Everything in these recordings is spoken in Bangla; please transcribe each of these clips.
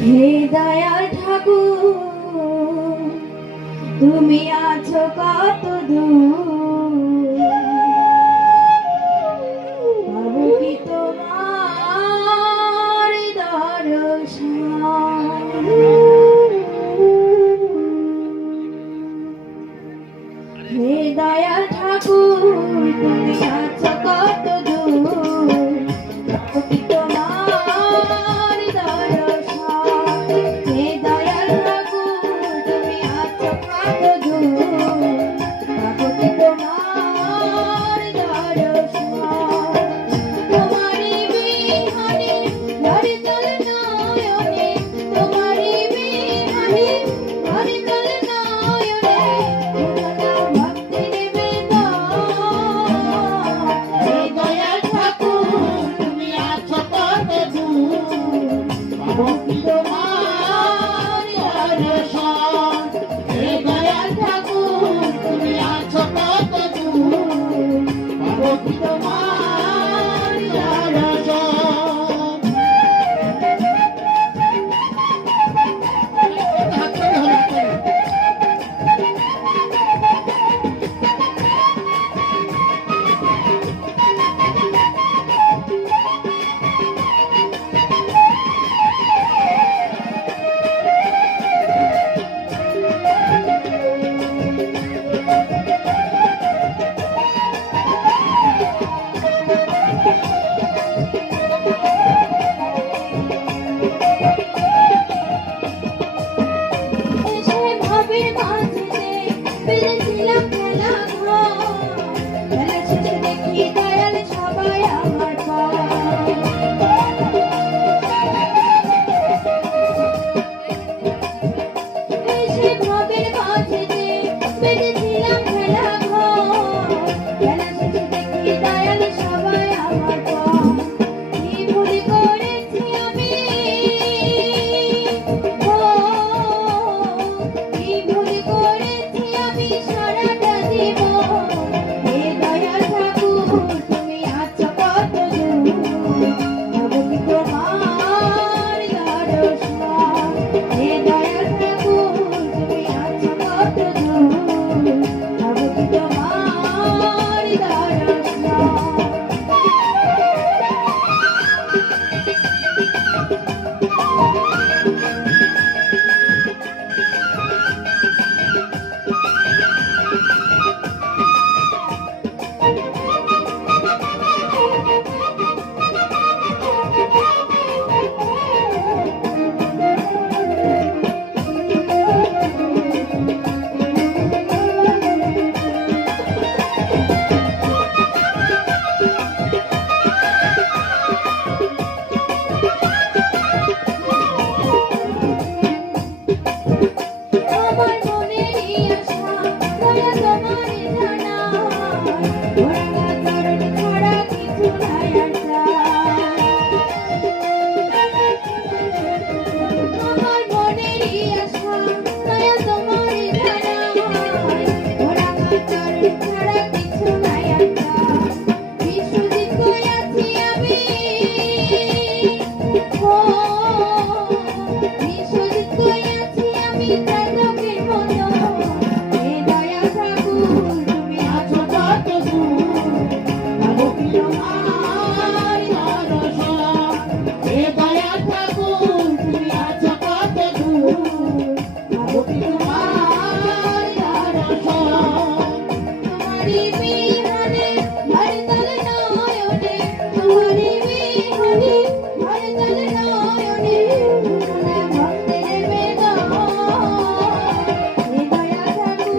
হে দয়াল ঠাকুর তুমি আছো কত দূর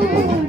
Ooh.